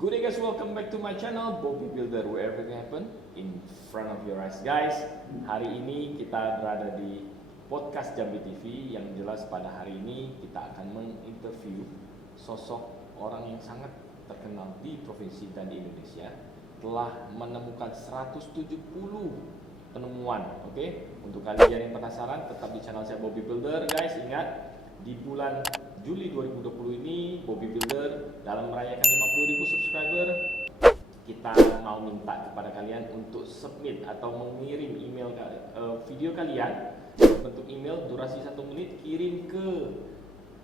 Good day guys, welcome back to my channel Bobby Builder, where everything happen in front of your eyes. Guys, hari ini kita berada di podcast Jambi TV. Yang jelas pada hari ini kita akan menginterview sosok orang yang sangat terkenal di provinsi dan di Indonesia. Telah menemukan 170 penemuan. Oke, untuk kalian yang penasaran, tetap di channel saya Bobby Builder. Guys, ingat di bulan Juli 2020 ini Bobby Builder dalam merayakan 50.000 subscriber, kita mau minta kepada kalian untuk submit atau mengirim email video kalian bentuk email durasi 1 menit, kirim ke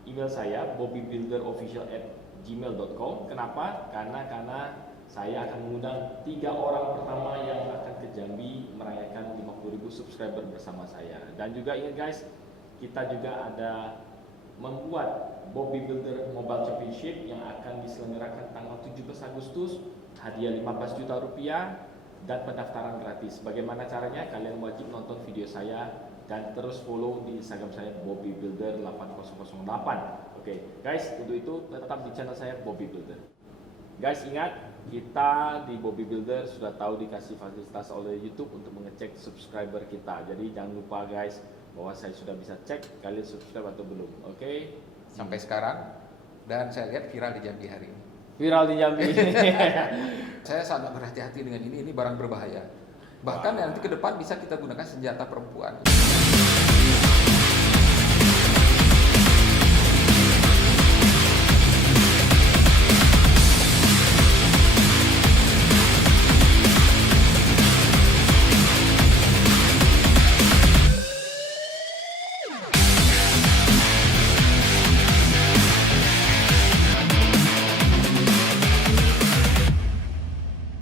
email saya bobbybuilderofficial@gmail.com. Kenapa? Karena saya akan mengundang 3 orang pertama yang akan ke Jambi merayakan 50.000 subscriber bersama saya. Dan juga ingat guys, kita juga ada membuat Bobby Builder Mobile Championship yang akan diselenggarakan tanggal 17 Agustus. Hadiah 15 juta rupiah dan pendaftaran gratis. Bagaimana caranya? Kalian wajib nonton video saya dan terus follow di Instagram saya Bobby Builder 8008. Oke, guys, untuk itu tetap di channel saya Bobby Builder. Guys, ingat, kita di Bobby Builder sudah tahu dikasih fasilitas oleh YouTube untuk mengecek subscriber kita. Jadi jangan lupa guys, bahwa saya sudah bisa cek kalian subscribe atau belum. Oke? Sampai sekarang, dan saya lihat viral di Jambi hari ini. Viral di Jambi. Saya sangat berhati-hati dengan ini barang berbahaya. Bahkan nanti ke depan bisa kita gunakan senjata perempuan.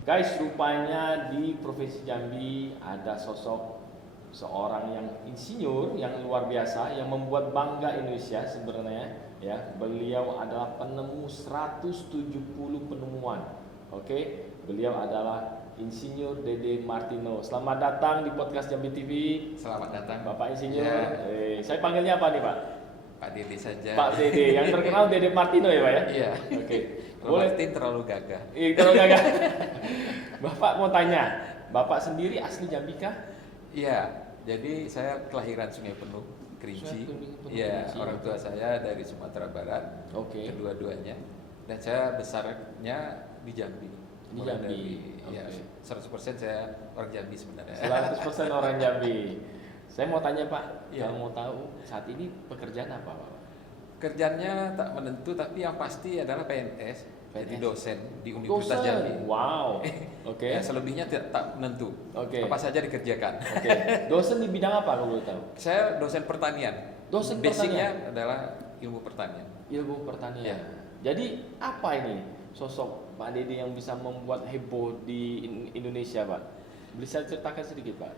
Guys, rupanya di Provinsi Jambi ada sosok seorang yang insinyur yang luar biasa yang membuat bangga Indonesia sebenarnya ya. Beliau adalah penemu 170 penemuan. Oke, beliau adalah Insinyur Dede Martino. Selamat datang di podcast Jambi TV. Selamat datang Bapak Insinyur. Ya. Saya panggilnya apa nih Pak? Pak Dede saja. Pak Dede, yang terkenal Dede Martino ya Pak ya? Iya. Oke. Boleh terlalu gagah. Iya, terlalu gagah. Bapak mau tanya, Bapak sendiri asli Jambi kah? Iya, jadi saya kelahiran Sungai Penuh, Kerinci. Iya, orang tua saya dari Sumatera Barat. Oke. Kedua-duanya. Dan saya besarnya di Jambi. Di Jambi. Iya, 100% saya orang Jambi sebenarnya. 100% orang Jambi. Saya mau tanya Pak, Iya. kalau mau tahu saat ini pekerjaan apa Pak? Kerjanya tak menentu, tapi yang pasti adalah PNS. Jadi dosen di Universitas Dosen. Jambi. Wow. Oke. Ya, selebihnya tak menentu. Oke. Apa saja dikerjakan. Oke. Dosen di bidang apa kalau boleh tahu? Saya dosen pertanian. Dosen Basicnya adalah ilmu pertanian. Ilmu pertanian. Ya. Jadi apa ini sosok Pak Dede yang bisa membuat heboh di Indonesia Pak? Bisa ceritakan sedikit Pak?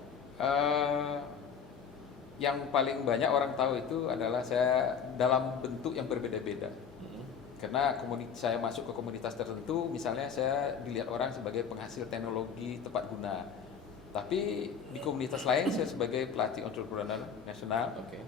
Yang paling banyak orang tahu itu adalah saya dalam bentuk yang berbeda-beda. Karena saya masuk ke komunitas tertentu, misalnya saya dilihat orang sebagai penghasil teknologi tepat guna. Tapi di komunitas lain saya sebagai pelatih entrepreneur nasional. Oke.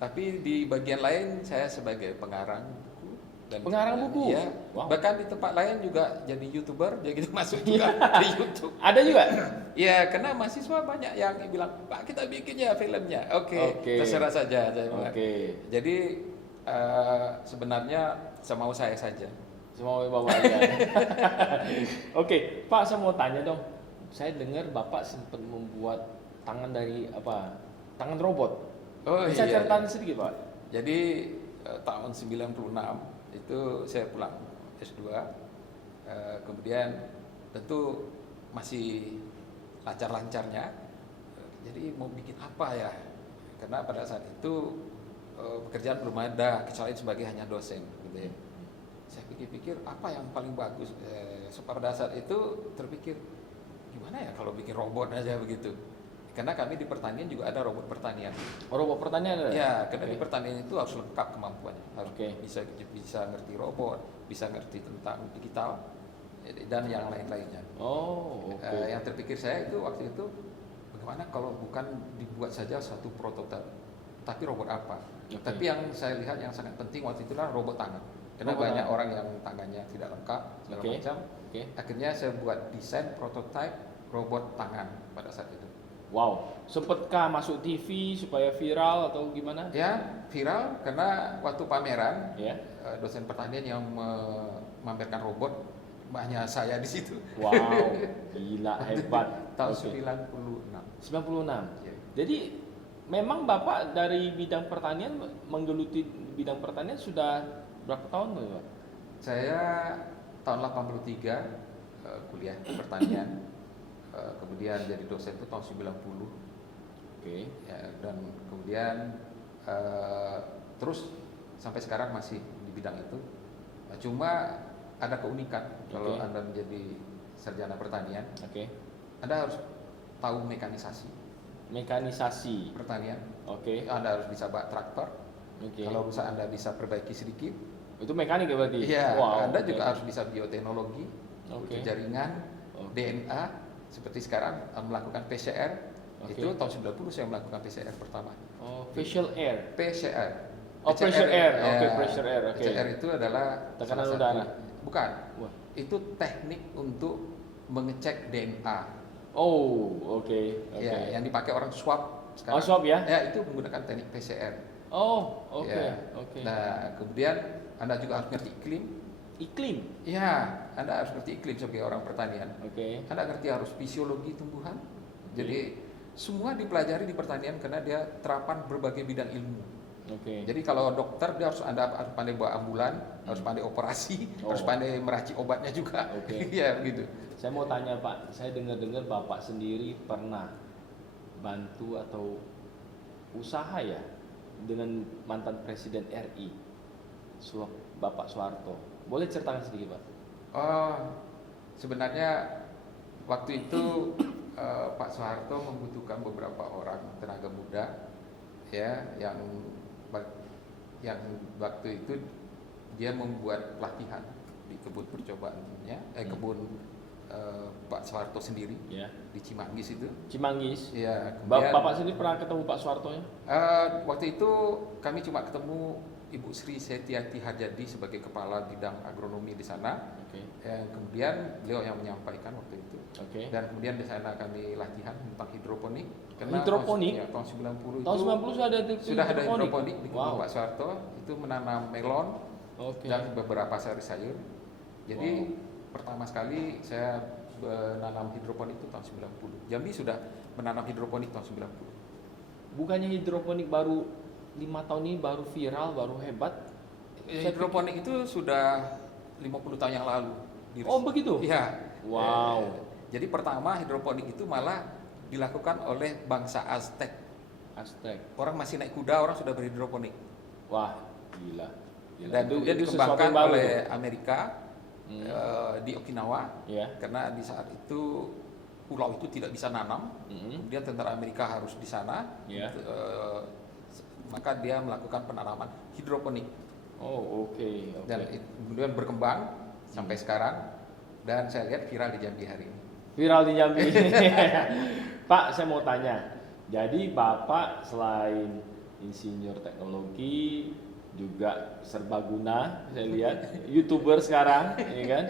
Tapi di bagian lain saya sebagai pengarang buku. Pengarang buku? Iya. Wow. Bahkan di tempat lain juga jadi YouTuber, jadi masuk juga di YouTube. Ada juga? Ya, karena mahasiswa banyak yang bilang, Pak kita bikin ya filmnya. Oke. Terserah saja. Saya bilang. Oke. Jadi sebenarnya semau saya saja. Semua Bapak aja. Oke, Pak, saya mau tanya dong. Saya dengar Bapak sempat membuat tangan dari apa? Tangan robot. Oh Bisa iya. ceritain sedikit, Pak? Jadi tahun 96 itu saya pulang S2. Kemudian tentu masih lancar-lancarnya. Jadi mau bikin apa ya? Karena pada saat itu pekerjaan belum ada, kecuali sebagai hanya dosen gitu ya. Saya pikir-pikir apa yang paling bagus. Pada saat itu terpikir gimana ya kalau bikin robot aja begitu. Karena kami di pertanian juga ada robot pertanian. Oh, robot pertanian ada? Ya, karena di pertanian itu harus lengkap kemampuannya. Harus Oke. bisa ngerti robot, bisa ngerti tentang digital dan yang lain-lainnya. Oh, oke. Yang terpikir saya itu waktu itu bagaimana kalau bukan dibuat saja satu prototipe, tapi robot apa? Oke. Tapi yang saya lihat yang sangat penting waktu itu adalah robot tangan. karena Robot banyak tangan. orang yang tangannya tidak lengkap segala Oke. macam. Oke. Akhirnya saya buat desain prototipe robot tangan pada saat itu. Wow, sempetkah masuk TV supaya viral atau gimana? Ya viral karena waktu pameran Ya. dosen pertanian yang memamerkan robot, banyak saya di situ. Wow, gila hebat. Tahun Oke. 96. 96. Ya. Jadi memang Bapak dari bidang pertanian menggeluti bidang pertanian sudah berapa tahun Pak? Saya tahun 83 kuliah pertanian, kemudian jadi dosen itu tahun 90. Oke. Ya, dan kemudian terus sampai sekarang masih di bidang itu. Nah, cuma ada keunikan kalau Oke. Anda menjadi sarjana pertanian, Oke. Anda harus tahu mekanisasi Mekanisasi. pertanian. Oke. Anda harus bisa bawa traktor. Oke. Kalau rusak Anda bisa perbaiki sedikit. Itu mekanik ya berarti? Iya, Wow, Anda oke. juga harus bisa bioteknologi, Oke. jaringan, Oke. DNA. Seperti sekarang melakukan PCR. Oke. Itu tahun 90 saya melakukan PCR pertama. Oh, facial air. PCR. Oh, pressure air. ya, Oke, pressure air. Oke. PCR itu adalah Tekanan salah udara. Bukan. Wah. Itu teknik untuk mengecek DNA. Oh, oke. Oke. Ya, yang dipakai orang swab sekarang. Oh, swab ya? Ya, itu menggunakan teknik PCR. Oh, oke. Ya. Oke. Nah, kemudian Anda juga harus ngerti iklim. Iklim. Ya, Anda harus ngerti iklim sebagai orang pertanian. Oke. Anda ngerti harus fisiologi tumbuhan. Jadi semua dipelajari di pertanian karena dia terapan berbagai bidang ilmu. Oke. Jadi kalau dokter dia Anda harus pandai bawa ambulan, harus pandai operasi, Oh. harus pandai meracik obatnya juga. Oke. Iya begitu. Saya mau tanya Pak, saya dengar-dengar Bapak sendiri pernah bantu atau usaha ya dengan mantan Presiden RI, Bapak Soeharto. Boleh ceritakan sedikit Pak? Oh, sebenarnya waktu itu Pak Soeharto membutuhkan beberapa orang tenaga muda, ya, yang waktu itu dia membuat pelatihan di kebun percobaannya, kebun Pak Soeharto sendiri Ya. di Cimanggis itu. Cimanggis. Ya, kemudian Bapak sendiri pernah ketemu Pak Soeharto ya? waktu itu kami cuma ketemu Ibu Sri Setiati Harjadi sebagai kepala bidang agronomi di sana. Oke. Kemudian beliau yang menyampaikan waktu itu. Oke. Dan kemudian di sana kami latihan tentang hidroponik. Karena Hidroponik? Tahun 90 Tahun itu 90 sudah ada sudah ada hidroponik di kebun Wow. Pak Soeharto. Itu menanam melon Oke. dan beberapa sayur-sayur. Jadi pertama sekali saya menanam hidroponik itu tahun 90. Jambi sudah menanam hidroponik tahun 90. Bukannya hidroponik baru 5 tahun ini baru viral, baru hebat? Saya Hidroponik itu sudah 50 tahun yang lalu. Oh begitu? Iya. Wow. Jadi pertama hidroponik itu malah dilakukan oleh bangsa Aztec. Aztec. Orang masih naik kuda, orang sudah berhidroponik. Wah, gila. Gila. Dan kemudian itu sesuatu dikembangkan yang baru oleh tuh. Amerika Hmm. di Okinawa, Ya. karena di saat itu pulau itu tidak bisa nanam. Hmm. Kemudian tentara Amerika harus di sana. Ya. Maka dia melakukan penanaman hidroponik. Oh, oke. Oke. Dan kemudian berkembang sampai sekarang, dan saya lihat viral di Jambi hari ini. Viral di Jambi. Pak, saya mau tanya. Jadi Bapak selain insinyur teknologi juga serbaguna, saya lihat YouTuber sekarang, ya kan?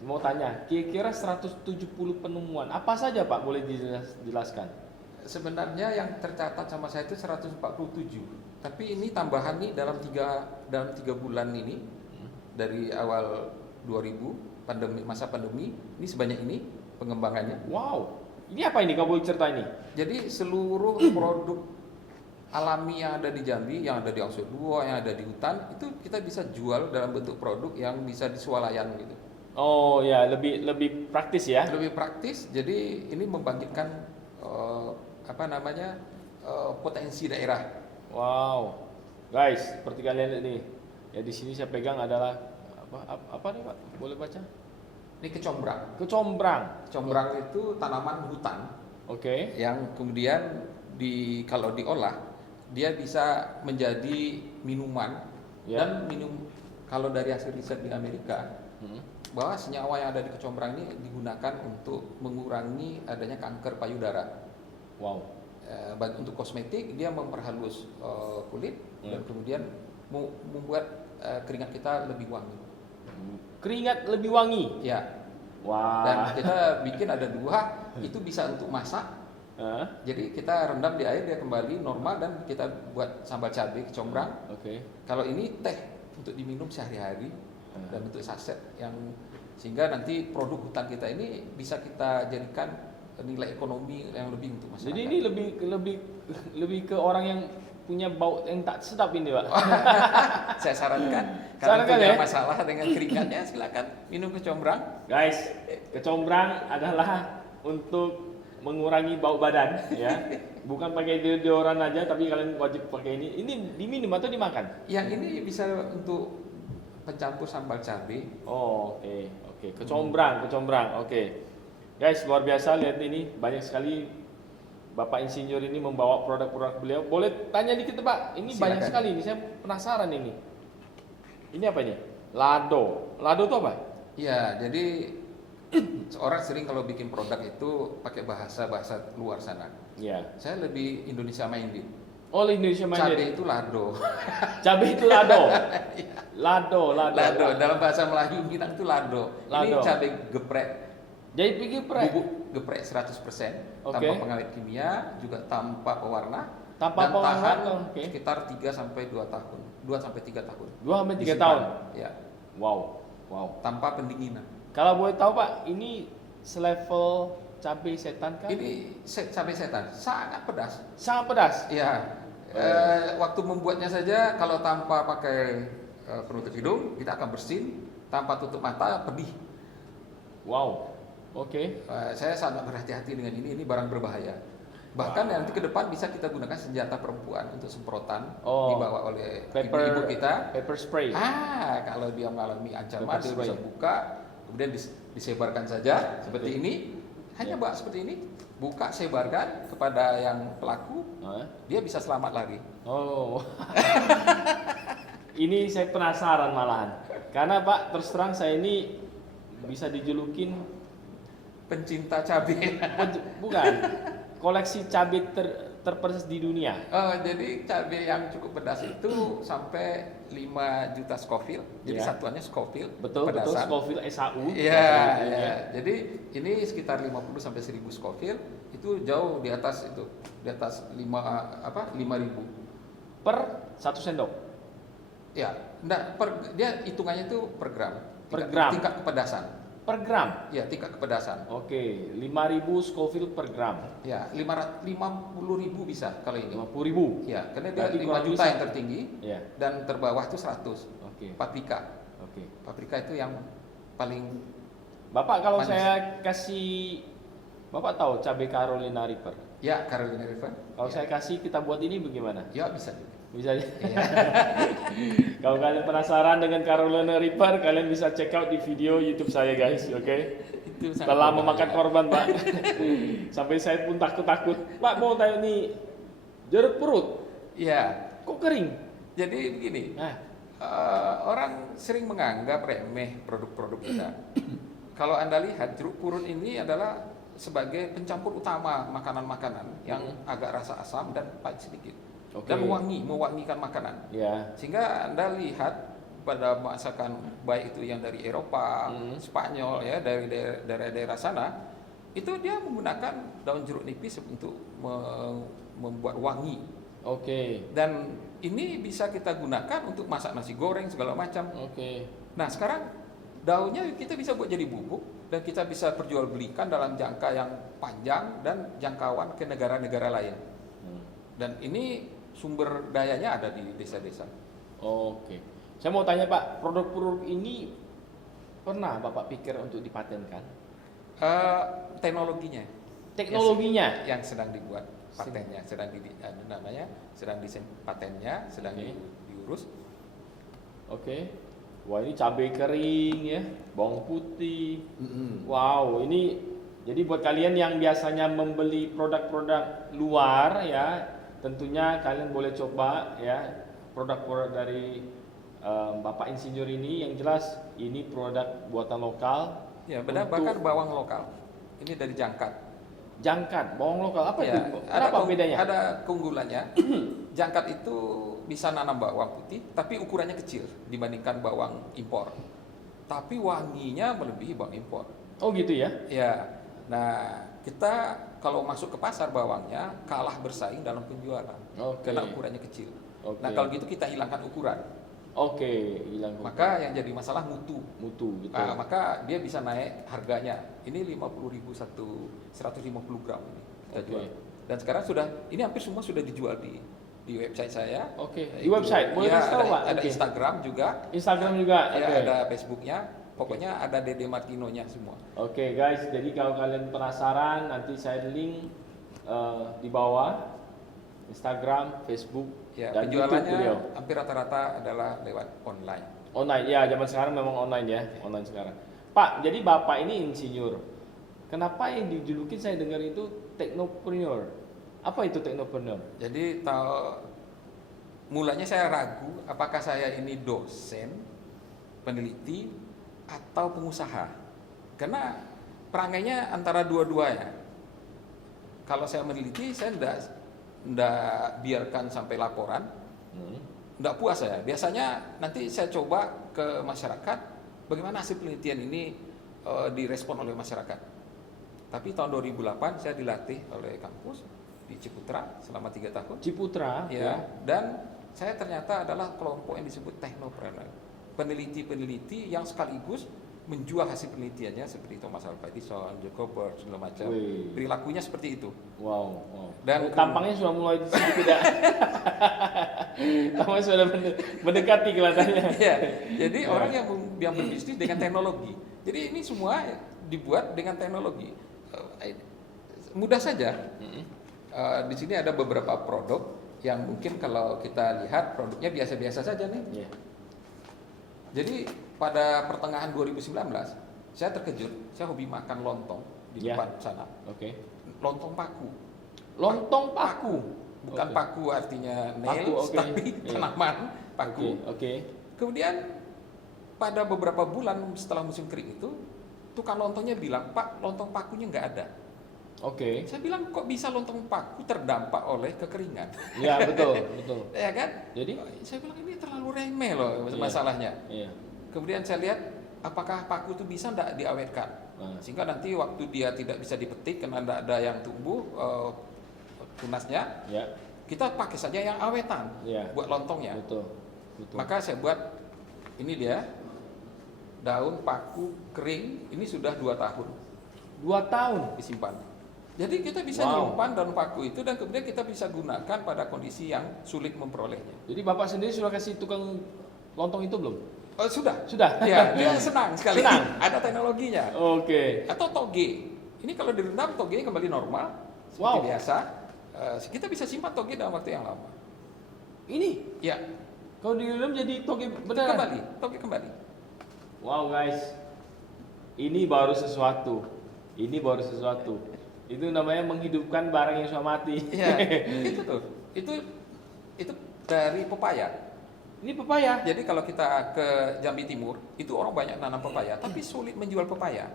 Mau tanya, kira-kira 170 penemuan apa saja Pak, boleh dijelaskan? Sebenarnya yang tercatat sama saya itu 147. Tapi ini tambahan nih dalam tiga bulan ini, dari awal 2000 masa pandemi ini sebanyak ini pengembangannya. Wow, ini apa ini? Kamu boleh cerita ini? Jadi seluruh produk alami yang ada di Jambi, yang ada di Auso 2, yang ada di hutan, itu kita bisa jual dalam bentuk produk yang bisa diswalayan gitu. Oh ya, lebih praktis ya? Lebih praktis. Jadi ini membangkitkan potensi daerah. Wow, guys, seperti kalian lihat nih, ya di sini saya pegang adalah apa nih Pak? Boleh baca? Ini kecombrang. Kecombrang. Kecombrang itu tanaman hutan Oke. yang kemudian kalau diolah dia bisa menjadi minuman. Ya. Dan kalau dari hasil riset di Amerika, bahwa senyawa yang ada di kecombrang ini digunakan untuk mengurangi adanya kanker payudara. Wow. Untuk kosmetik dia memperhalus kulit dan kemudian membuat keringat kita lebih wangi. Keringat lebih wangi. Ya. Wah. Dan kita bikin ada 2, itu bisa untuk masak. Jadi kita rendam di air, dia kembali normal, dan kita buat sambal cabai kecombrang. Oke. Kalau ini teh untuk diminum sehari-hari dan untuk saset yang sehingga nanti produk hutan kita ini bisa kita jadikan nilai ekonomi yang lebih untuk masyarakat. Jadi ini lebih ke orang yang punya bau yang tak sedap ini, Pak. Saya sarankan kalau Sarankan punya ya? masalah dengan keringatnya silakan minum kecombrang. Guys, kecombrang adalah untuk mengurangi bau badan, ya. Bukan pakai deodoran aja, tapi kalian wajib pakai ini. Ini diminum atau dimakan? Yang ini bisa untuk pencampur sambal cabai. Oh, oke. Kecombrang. Oke. Guys, luar biasa, lihat ini banyak sekali Bapak Insinyur ini membawa produk-produk beliau. Boleh tanya dikit, Pak? Ini Silakan. banyak sekali ini, saya penasaran ini. Ini apa ini? Lado. Lado itu apa? Ya, jadi seorang sering kalau bikin produk itu pakai bahasa luar sana. Ya. Saya lebih Indonesia minded. Oh, Indonesia Cabai Minded. itu lado. Cabai itu lado. Lado. Lado. Dalam bahasa Melayu bilang itu lado. Ini Lado. cabai geprek. Jadi pikir prek. Bubuk geprek 100%, Oke. tanpa pengawet kimia, juga tanpa pewarna. Tanpa dan pewarna, tahan oke. sekitar 3 sampai 2 tahun. 2 sampai 3 tahun. 2 sampai 3 Disimpan. tahun. Ya, Wow. tanpa pendinginan. Kalau boleh tahu, Pak, ini selevel cabai setan kan? Ini cabai setan sangat pedas. Sangat pedas. Ya, waktu membuatnya saja kalau tanpa pakai penutup hidung kita akan bersin, tanpa tutup mata pedih. Wow. Oke. Saya sangat berhati-hati dengan ini barang berbahaya. Bahkan nanti ke depan bisa kita gunakan senjata perempuan untuk semprotan dibawa oleh ibu-ibu kita. Pepper spray. Kalau dia mengalami ancaman Pepper dia spray. bisa buka, kemudian disebarkan saja seperti ini. Hanya buat seperti ini, buka sebarkan kepada yang pelaku, dia bisa selamat lari. Oh. Ini saya penasaran malahan. Karena, Pak, terus terang saya ini bisa dijulukin Pencinta cabai. bukan koleksi cabai terpedas di dunia. Jadi cabai yang cukup pedas itu sampai 5 juta Scoville. Jadi Ya. satuannya Scoville. Betul, pedasan. Scoville SAU. Iya. Jadi ini sekitar 50 sampai 1000 Scoville, itu jauh di atas itu. Di atas 5.000 Per 1 sendok. Ya, dia hitungannya itu per gram. Per gram. Tingkat kepedasan. Per gram. Ya, tingkat kepedasan. Oke, 5.000 Scoville per gram. Ya, 50.000 bisa kalau ini. 50.000. Ya, karena dia Berarti 5 kurang juta lebih yang tertinggi Ya. dan terbawah itu 100. Oke. Paprika. Oke. Paprika itu yang paling Bapak, kalau manis. saya kasih, Bapak tahu cabai Carolina Reaper. Ya, Carolina Reaper. Kalau Ya. saya kasih kita buat ini bagaimana? Ya, bisa juga. Bisa aja. Iya. Kalau kalian penasaran dengan Carolina Reaper, kalian bisa check out di video YouTube saya, guys. Oke. Itu sangat Telah berbahaya. memakan korban, Pak. Sampai saya pun takut-takut. Pak, mau tanya nih, jeruk perut, Iya. kok kering? Jadi begini, Nah, orang sering menganggap remeh produk-produk kita. Kalau Anda lihat jeruk purut ini adalah sebagai pencampur utama makanan-makanan yang agak rasa asam dan pahit sedikit. Oke. Dan mewangikan makanan. ya. Sehingga Anda lihat pada masakan baik itu yang dari Eropa, Spanyol ya, dari daerah-daerah sana, itu dia menggunakan daun jeruk nipis untuk membuat wangi. Oke. Dan ini bisa kita gunakan untuk masak nasi goreng segala macam. Oke. Nah, sekarang daunnya kita bisa buat jadi bubuk dan kita bisa perjualbelikan dalam jangka yang panjang dan jangkauan ke negara-negara lain. Dan ini sumber dayanya ada di desa-desa. Oke. Saya mau tanya, Pak, produk-produk ini pernah Bapak pikir untuk dipatenkan? Teknologinya Teknologinya? yang sedang dibuat patennya, sedang desain patennya, sedang Oke. diurus. Oke. Wah, ini cabai kering ya, bawang putih. Wow, ini jadi buat kalian yang biasanya membeli produk-produk luar ya, tentunya kalian boleh coba ya produk-produk dari Bapak Insinyur ini. Yang jelas ini produk buatan lokal. Ya, benar, Untuk- bahkan bawang lokal. Ini dari Jangkat. Jangkat, bawang lokal apa Ya, itu? Kenapa bedanya? Ada keunggulannya. Jangkat itu bisa nanam bawang putih, tapi ukurannya kecil dibandingkan bawang impor. Tapi wanginya melebihi bawang impor. Oh gitu ya? Ya, nah kita kalau masuk ke pasar bawangnya kalah bersaing dalam penjualan Oke. karena ukurannya kecil. Oke. Nah kalau gitu kita hilangkan ukuran, Oke, hilang maka yang jadi masalah mutu. mutu gitu. Maka dia bisa naik harganya. Ini 50.000 150 gram ini kita Oke. jual. Dan sekarang sudah ini hampir semua sudah dijual di website saya. Oke. Di Itu, website boleh ya, kasih tahu, Pak? ada Oke. Instagram juga, Instagram juga. ya Oke. ada Facebooknya. Pokoknya ada Dede Martino-nya semua. Oke guys, jadi kalau kalian penasaran nanti saya link di bawah Instagram, Facebook, Ya, dan YouTube beliau. penjualannya hampir rata-rata adalah lewat online. Online, ya zaman sekarang memang online ya, online sekarang. Pak, jadi Bapak ini insinyur. Kenapa yang dijulukin saya dengar itu teknopreneur? Apa itu teknopreneur? Jadi mulanya saya ragu apakah saya ini dosen, peneliti, atau pengusaha. Karena perangainya antara dua-duanya. Kalau saya meneliti, saya ndak biarkan sampai laporan, ndak puas saya. Biasanya nanti saya coba ke masyarakat, bagaimana hasil penelitian ini direspon oleh masyarakat. Tapi tahun 2008 saya dilatih oleh kampus di Ciputra selama 3 tahun. Ciputra, Ya, dan saya ternyata adalah kelompok yang disebut teknopreneur. Peneliti-peneliti yang sekaligus menjual hasil penelitiannya seperti Thomas Alva Edison, Jacob segala macam. Wih. Perilakunya seperti itu. Wow, wow. Dan tampangnya sudah mulai sedikit ya. Tampangnya sudah mendekati kelihatannya. Ya, jadi orang yang berbisnis dengan teknologi. Jadi ini semua dibuat dengan teknologi. Mudah saja. Di sini ada beberapa produk yang mungkin kalau kita lihat produknya biasa-biasa saja nih. Yeah. Jadi pada pertengahan 2019 saya terkejut, saya hobi makan lontong di Ya. depan sana. Oke. Lontong paku. Lontong paku. Bukan Oke. paku artinya Paku, nails, oke. tapi Iya. tanaman paku. Oke. Kemudian pada beberapa bulan setelah musim kering itu, tukang lontongnya bilang, "Pak, lontong pakunya nggak ada." Oke. Saya bilang, kok bisa lontong paku terdampak oleh kekeringan? Ya betul, betul. Ya kan? Jadi? Saya bilang ini terlalu remeh loh Iya. masalahnya. Iya. Kemudian saya lihat apakah paku itu bisa tidak diawetkan, sehingga nanti waktu dia tidak bisa dipetik karena tidak ada yang tumbuh tunasnya, Ya. kita pakai saja yang awetan Ya. buat lontongnya. Betul. Betul. Maka saya buat ini dia daun paku kering, ini sudah 2 tahun 2 tahun. disimpan. Jadi kita bisa Wow. nyimpan daun paku itu dan kemudian kita bisa gunakan pada kondisi yang sulit memperolehnya. Jadi Bapak sendiri sudah kasih tukang lontong itu belum? Oh, sudah. Sudah. Ya, dia senang sekali. Senang. Ada teknologinya. Oke. Atau toge. Ini kalau direndam toge kembali normal seperti Wow. biasa. Kita bisa simpan toge dalam waktu yang lama. Ini Ya, kalau direndam jadi toge beneran. kembali, toge kembali. Wow guys, ini baru sesuatu. Ini baru sesuatu. Itu namanya menghidupkan barang yang sudah mati. Ya, itu tuh. Itu dari pepaya. Ini pepaya. Jadi kalau kita ke Jambi Timur, itu orang banyak nanam pepaya, tapi sulit menjual pepaya.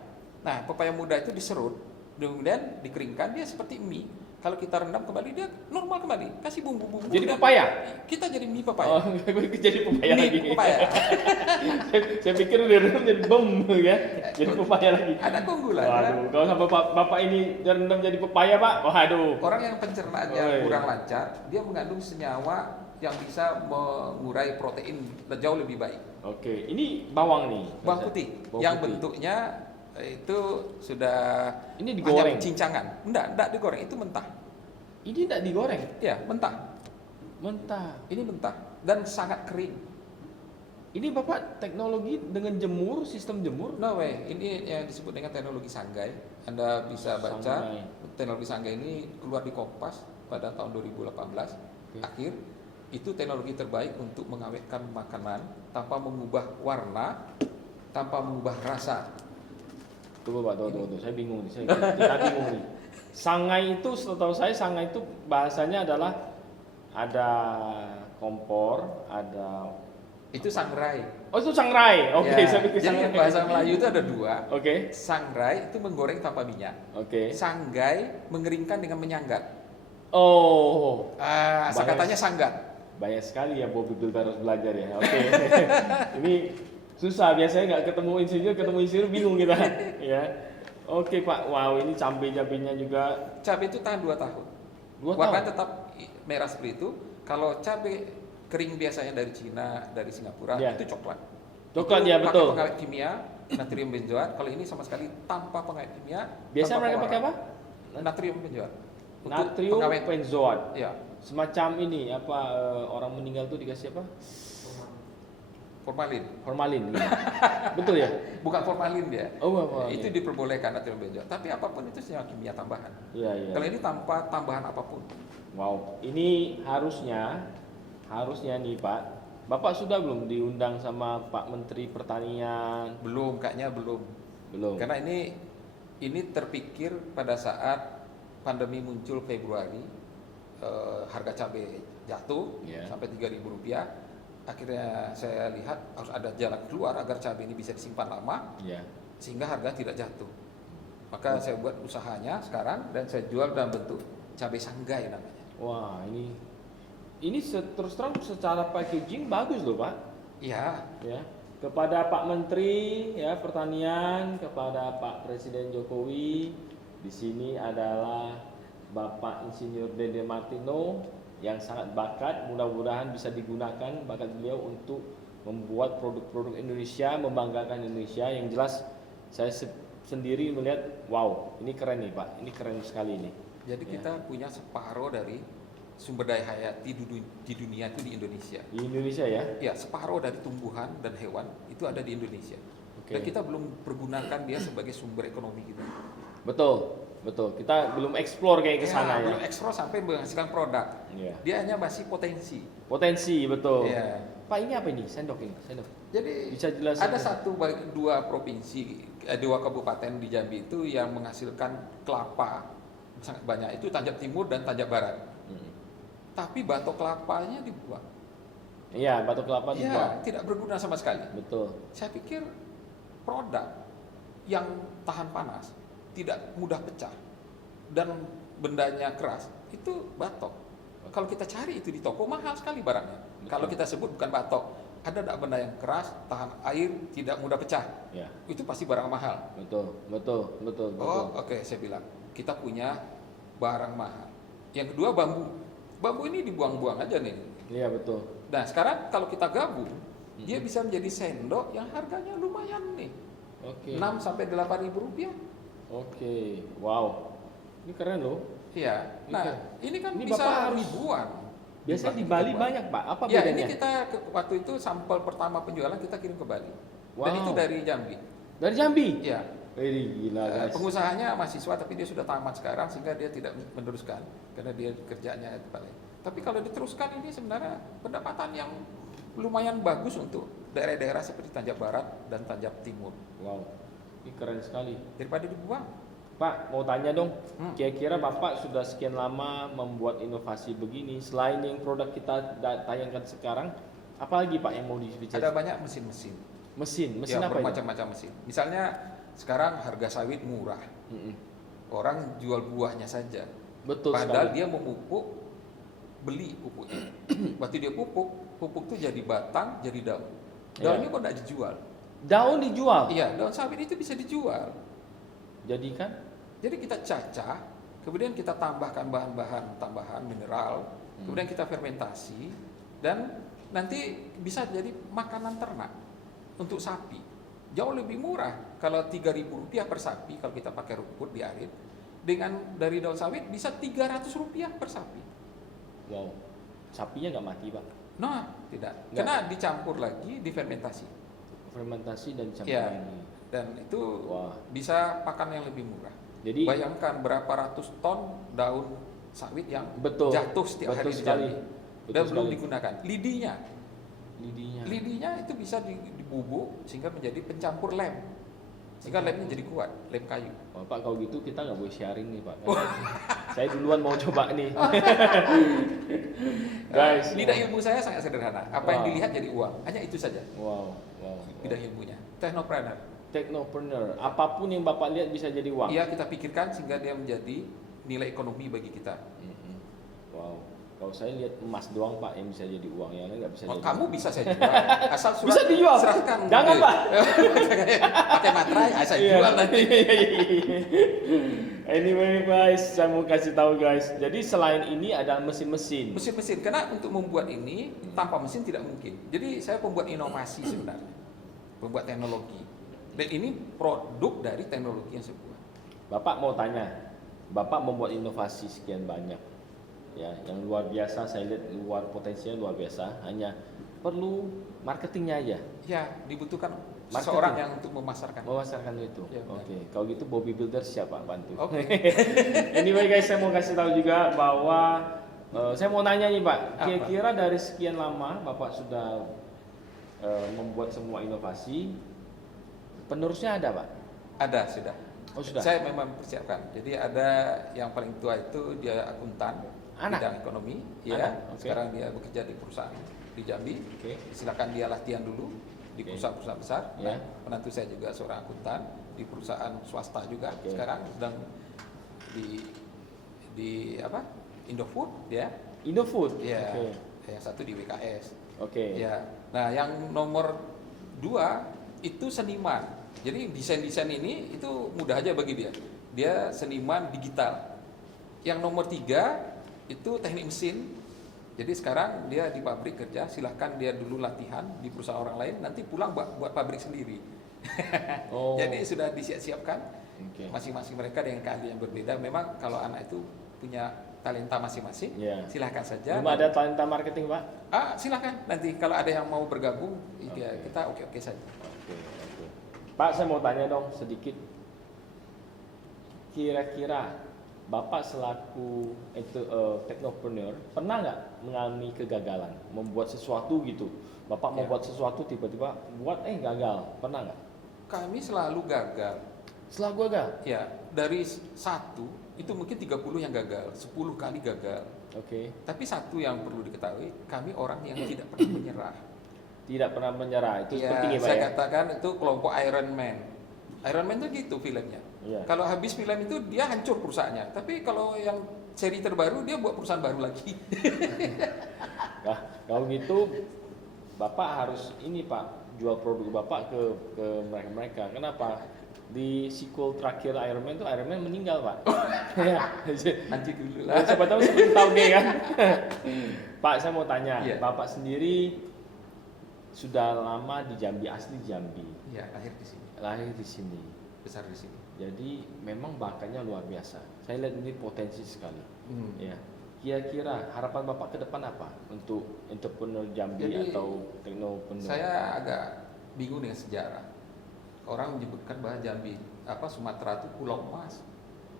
Nah, pepaya muda itu diserut, kemudian dikeringkan, dia seperti mie. Kalau kita rendam kembali, dia normal kembali. Kasih bumbu-bumbu. Jadi dan pepaya? Kita jadi mie pepaya. Oh, jadi pepaya Mie lagi. pepaya. Saya pikir direndam jadi bom ya. Jadi pepaya lagi. Ada keunggulan. Waduh, kalau sampai bapak ini direndam jadi pepaya pak, waduh. Orang yang pencernaannya Oi. kurang lancar, dia mengandung senyawa yang bisa mengurai protein jauh lebih baik. Oke, ini bawang nih. Bawang putih Bawang yang putih. bentuknya itu sudah Ini digoreng? hanya cincangan. Enggak digoreng, itu mentah. Ini tidak digoreng, Ya, mentah. mentah. Ini mentah dan sangat kering. Ini bapak teknologi dengan jemur, sistem jemur? No way, ini yang disebut dengan teknologi Sanggai. Anda bisa baca Sanggai. teknologi Sanggai ini keluar di Kompas pada tahun 2018 akhir. Itu teknologi terbaik untuk mengawetkan makanan tanpa mengubah warna, tanpa mengubah rasa. Tunggu pak, tunggu. Saya bingung nih, kita bingung nih. Sangai itu, setahu saya sangai itu bahasanya adalah ada kompor, ada. Itu sangrai. Oh itu sangrai, oke. Ya, Saya pikir jadi sangrai. bahasa Melayu itu ada 2. Oke, Sangrai itu menggoreng tanpa minyak. oke. Sanggai mengeringkan dengan menyanggat. Oh, Singkatannya sanggat. banyak sekali ya Bobi Bilbao harus belajar ya. Oke. Ini susah, biasanya nggak ketemu insinyur bingung kita. Ya. Oke Pak, wow ini cabai-cabainya juga. Cabai itu tahan 2 tahun. 2 Warna tahun. tetap merah seperti itu. Kalau cabai kering biasanya dari Cina, dari Singapura, Ya. itu coklat. Coklat Itu ya, pakai betul. pengawet kimia, natrium benzoat. Kalau ini sama sekali tanpa pengawet kimia. Biasa tanpa mereka pewarna. pakai apa? Natrium benzoat. Untuk Natrium pengawet. benzoat. Ya, Semacam ini apa orang meninggal tuh dikasih apa? formalin. Formalin gitu. Betul ya? Bukan formalin dia. Oh, apa? Itu diperbolehkan natrium benzoat. Tapi apapun itu senyawa kimia tambahan. Iya, iya. Kalau ini tanpa tambahan apapun. Wow, ini harusnya nih Pak, Bapak sudah belum diundang sama Pak Menteri Pertanian? Belum, kayaknya belum. Belum. Karena ini terpikir pada saat pandemi muncul Februari, harga cabai jatuh Ya. sampai Rp3.000. Akhirnya saya lihat harus ada jalan keluar agar cabai ini bisa disimpan lama Ya. sehingga harga tidak jatuh. Maka saya buat usahanya sekarang dan saya jual dalam bentuk cabai sanggai namanya. Wah, ini terus terang secara packaging bagus loh Pak. Iya, Ya. Kepada Pak Menteri ya Pertanian, kepada Pak Presiden Jokowi, di sini adalah Bapak Insinyur Dede Martino yang sangat bakat, mudah-mudahan bisa digunakan bakat beliau untuk membuat produk-produk Indonesia, membanggakan Indonesia. Yang jelas saya sendiri melihat, wow, ini keren nih Pak, ini keren sekali nih. jadi Ya. kita punya separuh dari sumber daya hayati di dunia itu di Indonesia. Di Indonesia ya. Ya, separuh dari tumbuhan dan hewan itu ada di Indonesia. Oke. Dan kita belum pergunakan dia sebagai sumber ekonomi kita. Betul, betul. Kita belum explore kayak ke sana ya. Belum ekspor sampai menghasilkan produk. Iya. Dia hanya masih potensi. Potensi, betul. Iya. Pak ini apa ini? Sendok ini, sendok. Jadi Bisa jelaskan? ada dua provinsi, dua kabupaten di Jambi itu yang menghasilkan kelapa sangat banyak, itu Tanjab Timur dan Tanjab Barat. Tapi batok kelapanya dibuang. Iya, batok kelapa Ya, dibuang. tidak berguna sama sekali. Betul. Saya pikir produk yang tahan panas, tidak mudah pecah, dan bendanya keras, itu batok. Kalau kita cari itu di toko, mahal sekali barangnya. Betul. Kalau kita sebut bukan batok, ada tidak benda yang keras, tahan air, tidak mudah pecah, Ya, itu pasti barang mahal. betul, betul, betul, betul. Oh, oke, saya bilang, kita punya barang mahal. Yang kedua, bambu. Bambu ini dibuang-buang aja nih. Iya, betul. Nah, sekarang kalau kita gabung, dia bisa menjadi sendok yang harganya lumayan nih. Oke. 6 sampai 8 ribu rupiah. Oke. Wow. Ini keren loh. Iya. Nah, Oke. ini kan Ini bisa Bapak harus- ribuan. Biasanya di Kita Bali buat. banyak, Pak. Apa Ya, bedanya? ini kita waktu itu sampel pertama penjualan kita kirim ke Bali. Dan Wow. itu dari Jambi. Dari Jambi. Iya. Gila, guys. Pengusahanya mahasiswa tapi dia sudah tamat sekarang sehingga dia tidak meneruskan karena dia kerjanya di Bali. Tapi kalau diteruskan ini sebenarnya pendapatan yang lumayan bagus untuk daerah-daerah seperti Tanjab Barat dan Tanjab Timur Wow. Ini keren sekali. daripada dibuang. Pak, mau tanya dong. Hmm. Kira-kira Bapak sudah sekian lama membuat inovasi begini, selain yang produk kita tayangkan sekarang, apa lagi Pak yang mau Ada dibicarakan? banyak mesin-mesin. Mesin Ya, apa itu? bermacam-macam mesin. Misalnya sekarang harga sawit murah. Mm-mm. Orang jual buahnya saja. Betul Padahal sekali. dia memupuk, beli pupuknya. Waktu dia pupuk itu jadi batang, jadi daun. Daunnya kok tidak dijual? Daun dijual. Iya, daun sawit itu bisa dijual. Jadi kan? Jadi kita cacah, kemudian kita tambahkan bahan-bahan tambahan mineral, kemudian kita fermentasi, dan nanti bisa jadi makanan ternak untuk sapi. Jauh lebih murah kalau Rp3.000 per sapi kalau kita pakai rumput diarit. Dengan dari daun sawit bisa Rp300 per sapi. Wow. Sapinya nggak mati Pak. Nah, tidak. Nggak. Karena dicampur lagi, difermentasi. Fermentasi dan dicampur Ya. lagi. Dan itu Wah. bisa pakan yang lebih murah. Jadi Bayangkan berapa ratus ton daun sawit yang betul. jatuh setiap Betul hari di sekali. Jambi. Betul Dan belum sekali. digunakan. Lidinya. Lidinya itu bisa dibubuk sehingga menjadi pencampur lem. Sehingga lemnya jadi kuat, lem kayu. Oh, Pak kalau gitu kita nggak boleh sharing nih Pak. Karena saya duluan mau coba nih. Guys. Lidah ilmu saya sangat sederhana. Apa yang Wow. dilihat jadi uang. Hanya itu saja. Wow. Wow. Lidah ilmunya. Teknopreneur. Technopreneur. Apapun yang Bapak lihat bisa jadi uang. Iya, kita pikirkan sehingga dia menjadi nilai ekonomi bagi kita. Mm-mm. Wow. Kalau saya lihat emas doang Pak yang bisa jadi uang, yang lain nggak bisa Oh, jadi. kamu bisa saya jual, asal surat Bisa dijual. serahkan. Jangan Pak. Pakai materai, saya Iya. jual nanti. Anyway guys, saya mau kasih tahu guys. Jadi selain ini ada mesin-mesin. Mesin-mesin, karena untuk membuat ini tanpa mesin tidak mungkin. Jadi saya pembuat inovasi sebenarnya, pembuat teknologi. Dan ini produk dari teknologi yang saya buat. Bapak mau tanya, Bapak membuat inovasi sekian banyak, ya, yang luar biasa. Saya lihat luar potensinya luar biasa. Hanya perlu marketingnya aja. Ya, dibutuhkan Marketing. seseorang yang untuk memasarkan. Memasarkan itu. Ya, benar. Oke, kalau gitu Bobby Builder siapa bantu? Oke. Anyway guys, saya mau kasih tahu juga bahwa saya mau nanya nih Pak, Apa? kira-kira dari sekian lama Bapak sudah membuat semua inovasi, penerusnya ada Pak? Ada sudah. Oh sudah. Saya memang persiapkan. Jadi ada yang paling tua itu dia akuntan Anak? bidang ekonomi, ya. Anak, oke. Sekarang dia bekerja di perusahaan di Jambi. Oke. Silakan dia latihan dulu di Oke. perusahaan-perusahaan besar. Ya. Nah, menantu saya juga seorang akuntan di perusahaan swasta juga. Oke. Sekarang sedang di apa? Indofood, ya. Indofood. Ya. Oke. Yang satu di WKS. Oke. Ya. Nah, yang nomor 2 itu seniman. Jadi desain-desain ini itu mudah aja bagi dia. Dia seniman digital. Yang nomor 3 itu teknik mesin. Jadi sekarang dia di pabrik kerja, silahkan dia dulu latihan di perusahaan orang lain, nanti pulang buat pabrik sendiri. Oh. Jadi sudah disiapkan. Oke. Masing-masing mereka dengan keahlian berbeda. Memang kalau anak itu punya talenta masing-masing, Ya. silahkan saja. Belum ada talenta marketing Pak? Silahkan nanti kalau ada yang mau bergabung, ya Oke. kita oke-oke saja. Oke, oke. Pak, saya mau tanya dong sedikit. Kira-kira Bapak selaku teknopreneur pernah nggak mengalami kegagalan membuat sesuatu gitu? Bapak mau Ya. buat sesuatu tiba-tiba buat gagal, pernah nggak? Kami selalu gagal. Selalu gagal. Ya, dari 1 itu mungkin 30 yang gagal, 10 kali gagal. Oke. Tapi satu yang perlu diketahui, kami orang yang tidak pernah menyerah. Tidak pernah menyerah. Itu Ya, penting ya Pak saya ya. katakan itu kelompok Iron Man. Iron Man itu gitu filmnya. Iya. Kalau habis film itu dia hancur perusahaannya. Tapi kalau yang seri terbaru dia buat perusahaan baru lagi. Nah, kalau gitu Bapak harus ini Pak, jual produk Bapak ke mereka-mereka. Kenapa? Di sequel terakhir Iron Man itu Iron Man meninggal Pak. Ya. Nanti dulu lah. Siapa tahu seperti tahu deh kan. Pak, saya mau tanya, Iya. Bapak sendiri sudah lama di Jambi, asli Jambi, Ya, lahir di sini, lahir di sini. besar di sini. Jadi memang bakatnya luar biasa. Saya lihat ini potensi sekali. Hmm. Ya. Kira-kira harapan Bapak ke depan apa untuk entrepreneur Jambi Jadi, atau teknopreneur? Saya agak bingung dengan sejarah. Orang menyebutkan bahwa Jambi, Sumatera itu pulau emas,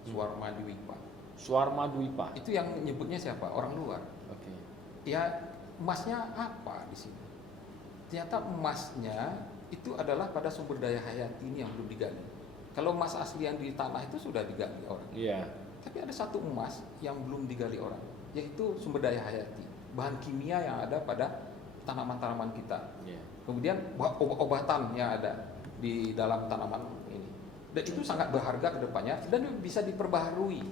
Swarma Dwipa. Swarma Dwipa. Itu yang nyebutnya siapa? Orang luar. Oke. Ya, emasnya apa di sini? Ternyata emasnya itu adalah pada sumber daya hayati ini yang belum digali. Kalau emas asli yang di tanah itu sudah digali orang. Iya. Tapi ada satu emas yang belum digali orang, yaitu sumber daya hayati, bahan kimia yang ada pada tanaman-tanaman kita. Iya. Kemudian obat-obatan yang ada di dalam tanaman ini. Dan itu sangat berharga ke depannya dan bisa diperbaharui.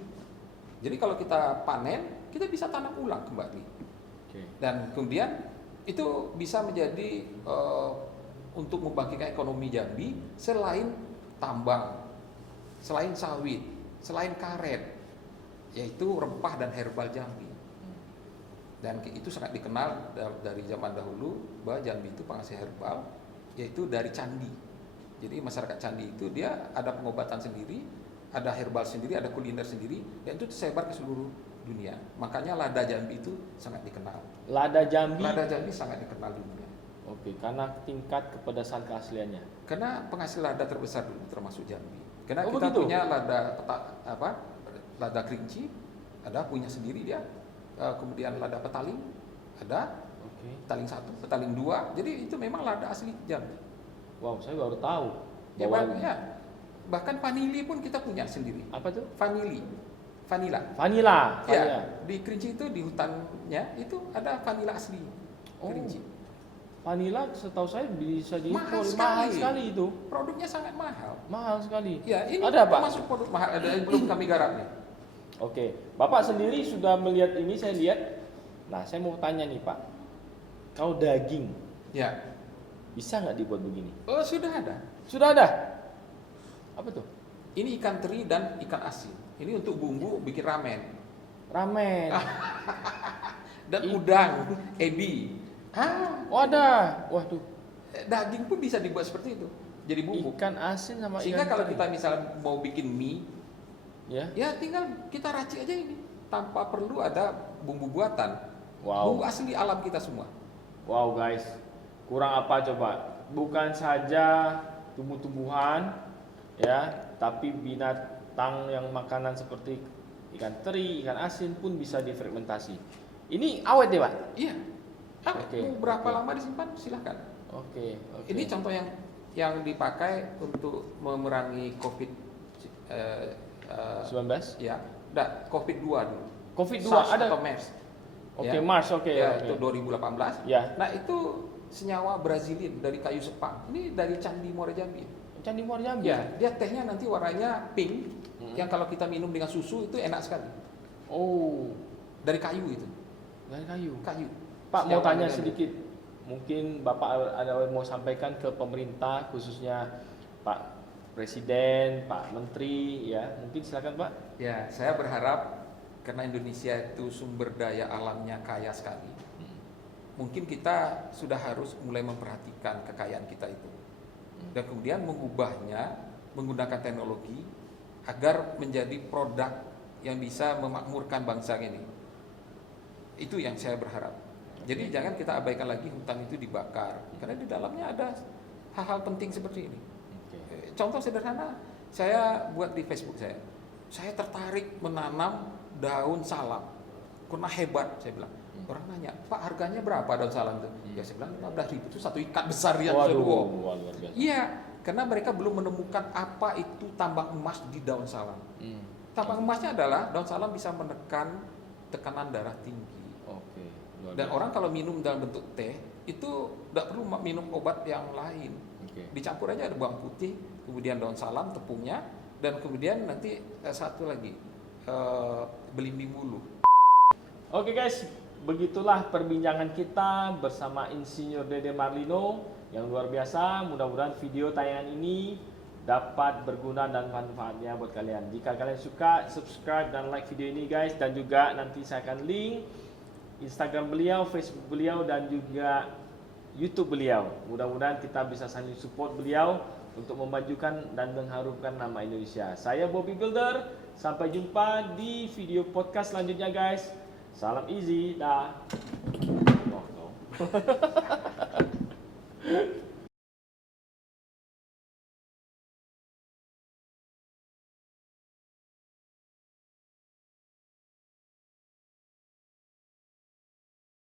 Jadi kalau kita panen, kita bisa tanam ulang kembali. Oke. Dan kemudian itu bisa menjadi untuk membangkitkan ekonomi Jambi selain tambang, selain sawit, selain karet, yaitu rempah dan herbal Jambi. Dan itu sangat dikenal dari zaman dahulu bahwa Jambi itu penghasil herbal, yaitu dari candi. Jadi masyarakat candi itu dia ada pengobatan sendiri, ada herbal sendiri, ada kuliner sendiri, dan itu tersebar ke seluruh dunia. Makanya lada Jambi itu sangat dikenal. Lada Jambi. Lada Jambi sangat dikenal di dunia. Oke, karena tingkat kepedasan keasliannya. Karena penghasil lada terbesar dulu termasuk Jambi. Karena Oh, kita begitu? punya lada kerinci, ada punya sendiri dia. Kemudian lada petaling, ada Oke. petaling 1, petaling 2. Jadi itu memang lada asli Jambi. Wow, saya baru tahu. Ya, bahwa bahkan vanili pun kita punya sendiri. apa tuh? Vanila. Vanila. Ya, di Kerinci itu di hutannya itu ada vanila asli Oh. Kerinci. Vanila setahu saya bisa Mahal diimpor. sekali. Mahal sekali itu. Produknya sangat mahal. Mahal sekali. Ya, ini Ada, Pak? termasuk produk mahal, ada yang belum kami garap nih. Oke, Bapak sendiri sudah melihat ini, saya lihat Nah, saya mau tanya nih Pak, kalau daging Ya. bisa nggak dibuat begini? Oh, sudah ada. Sudah ada. Apa tuh? Ini ikan teri dan ikan asin. Ini untuk bumbu bikin ramen. Ramen. Dan udang, ebi. Oh ada. Waduh. Daging pun bisa dibuat seperti itu. Jadi bumbu. Ikan asin sama Sehingga ikan kalau teri. kita misalnya mau bikin mie, Ya. ya tinggal kita racik aja ini. Tanpa perlu ada bumbu buatan. Wow. Bumbu asli alam kita semua. Wow guys. Kurang apa coba? Bukan saja tumbuh-tumbuhan, ya, tapi binatang yang makanan seperti ikan teri, ikan asin pun bisa difermentasi. Ini awet ya Pak? Iya. Oke, Mau berapa oke. lama disimpan? Silahkan. Oke. Ini contoh yang dipakai untuk memerangi COVID 19. ya, COVID-2 dulu. COVID-2 SARS ada. atau MERS. Oke, Ya. Mars, oke. Ya, oke. itu 2018. Ya. Nah, itu senyawa Brazilin dari kayu sepang. Ini dari Candi Muara Jambi. Candi Muara Jambi. Ya, dia tehnya nanti warnanya pink, Hmm. yang kalau kita minum dengan susu itu enak sekali. Oh, Dari kayu itu, dari kayu. kayu. Pak mau Senyawa tanya dari- sedikit. Mungkin Bapak ada mau sampaikan ke pemerintah khususnya Pak Presiden, Pak Menteri, ya. Mungkin silakan Pak. Ya, saya berharap karena Indonesia itu sumber daya alamnya kaya sekali. Mungkin kita sudah harus mulai memperhatikan kekayaan kita itu. Dan kemudian mengubahnya menggunakan teknologi agar menjadi produk yang bisa memakmurkan bangsa ini. Itu yang saya berharap. Jadi jangan kita abaikan lagi hutan itu dibakar, karena di dalamnya ada hal-hal penting seperti ini. Contoh sederhana, saya buat di Facebook saya. Saya tertarik menanam daun salam. Karena hebat, saya bilang. Orang nanya, Pak harganya berapa daun salam itu? Ya saya bilang 15.000 itu satu ikat besar yang Waduh, seluruh. luar biasa. Iya, karena mereka belum menemukan apa itu tambang emas di daun salam. Tambang emasnya adalah daun salam bisa menekan tekanan darah tinggi. Oke. luar Dan biasa. orang kalau minum dalam bentuk teh itu tidak perlu minum obat yang lain. Oke. Dicampur aja ada bawang putih, kemudian daun salam, tepungnya, dan kemudian nanti satu lagi belimbing bulu. Oke guys, begitulah perbincangan kita bersama Insinyur Dede Marlino yang luar biasa. Mudah-mudahan video tayangan ini dapat berguna dan manfaatnya buat kalian. Jika kalian suka, subscribe dan like video ini guys. Dan juga nanti saya akan link Instagram beliau, Facebook beliau, dan juga YouTube beliau. Mudah-mudahan kita bisa saling support beliau untuk memajukan dan mengharumkan nama Indonesia. Saya Bobby Builder. Sampai jumpa di video podcast selanjutnya guys. Salam easy, dah. Oh, no.